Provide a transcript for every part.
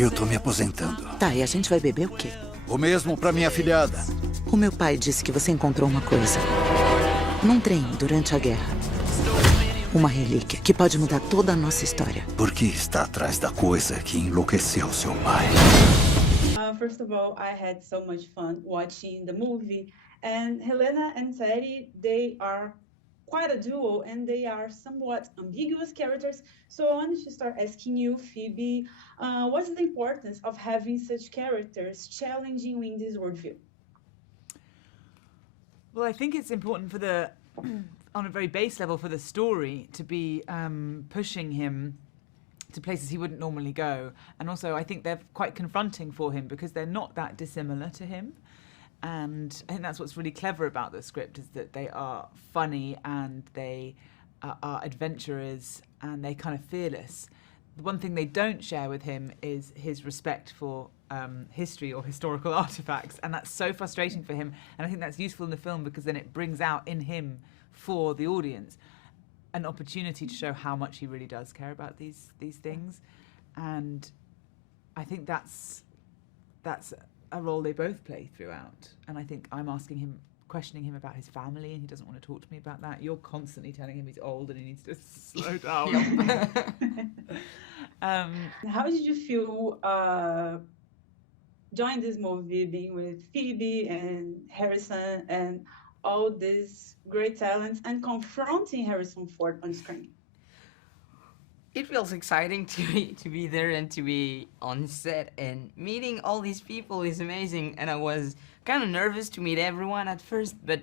Eu tô me aposentando. Tá, e a gente vai beber o quê? O mesmo pra minha afilhada. O meu pai disse que você encontrou uma coisa. Num trem, durante a guerra. Uma relíquia que pode mudar toda a nossa história. Por que está atrás da coisa que enlouqueceu seu pai? First of all, I had so much fun watching the movie. And Helena and Teddy, they are quite a duo and they are somewhat ambiguous characters. So I wanted to start asking you, Phoebe, what's the importance of having such characters challenging you in this worldview? Well, I think it's important for the, on a very base level, for the story to be pushing him to places he wouldn't normally go. And also, I think they're quite confronting for him because they're not that dissimilar to him. And I think that's what's really clever about the script, is that they are funny and they are adventurers and they kind of fearless. The one thing they don't share with him is his respect for history or historical artifacts, and that's so frustrating for him. And I think that's useful in the film because then it brings out in him, for the audience, an opportunity to show how much he really does care about these things. And I think that's a role they both play throughout. And I think I'm questioning him about his family, and he doesn't want to talk to me about that. You're constantly telling him he's old and he needs to slow down. How did you feel joining this movie, being with Phoebe and Harrison and all these great talents and confronting Harrison Ford on screen? It feels exciting to be there and to be on set, and meeting all these people is amazing. And I was kind of nervous to meet everyone at first, but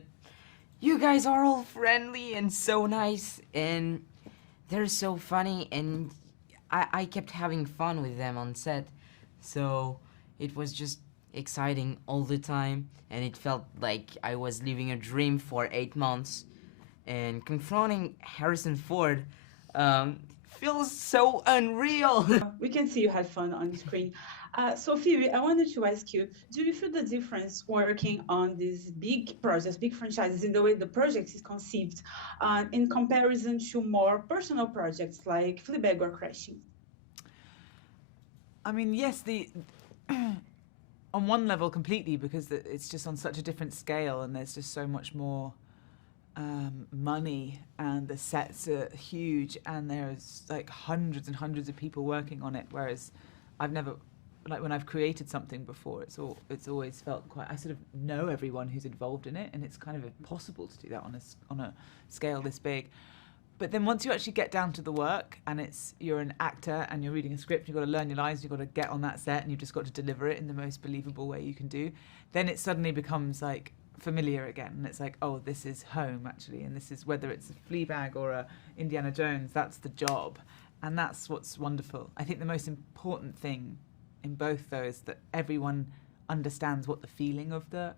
you guys are all friendly and so nice, and they're so funny, and I kept having fun with them on set. So it was just exciting all the time, and it felt like I was living a dream for 8 months. And confronting Harrison Ford feels so unreal. We can see you had fun on screen. So Phoebe, I wanted to ask you, do you feel the difference working on these big projects, big franchises, in the way the project is conceived, in comparison to more personal projects like Fleabag or Crashing? I mean, yes, on one level completely, because it's just on such a different scale and there's just so much more money, and the sets are huge, and there's like hundreds and hundreds of people working on it, whereas I've never, like when I've created something before, it's always felt quite, I sort of know everyone who's involved in it, and it's kind of impossible to do that on a scale this big. But then once you actually get down to the work, and you're an actor and you're reading a script, you've got to learn your lines, you've got to get on that set, and you've just got to deliver it in the most believable way you can do, then it suddenly becomes like familiar again, and it's like, oh, this is home actually, and this is, whether it's a Fleabag or a Indiana Jones, that's the job, and that's what's wonderful. I think the most important thing in both those, that everyone understands what the feeling of the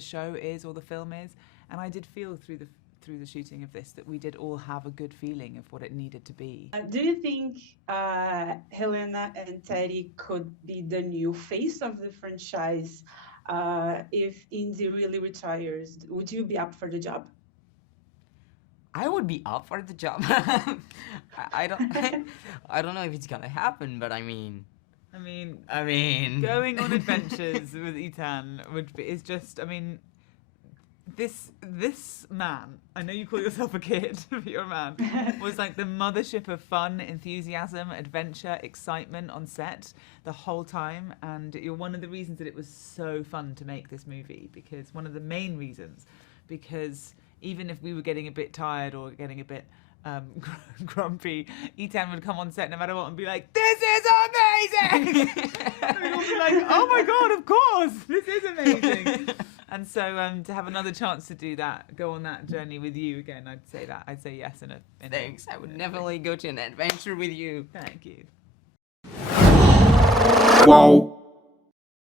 show is, or the film is, and I did feel through the shooting of this that we did all have a good feeling of what it needed to be. Do you think Helena and Teddy could be the new face of the franchise if Indy really retires? Would you be up for the job? I would be up for the job. I don't know if it's gonna happen, but I mean, going on adventures with Ethan is just, I mean, this man, I know you call yourself a kid, but you're a man, was like the mothership of fun, enthusiasm, adventure, excitement on set the whole time. And you're one of the reasons that it was so fun to make this movie, because one of the main reasons, because even if we were getting a bit tired or getting a bit grumpy, Ethan would come on set no matter what and be like, "This is amazing!" And we'd all be like, "Oh my God, of course, this is amazing." And so to have another chance to do that, go on that journey with you again, I'd say yes. Thanks. I would definitely go to an adventure with you. Thank you. Wow.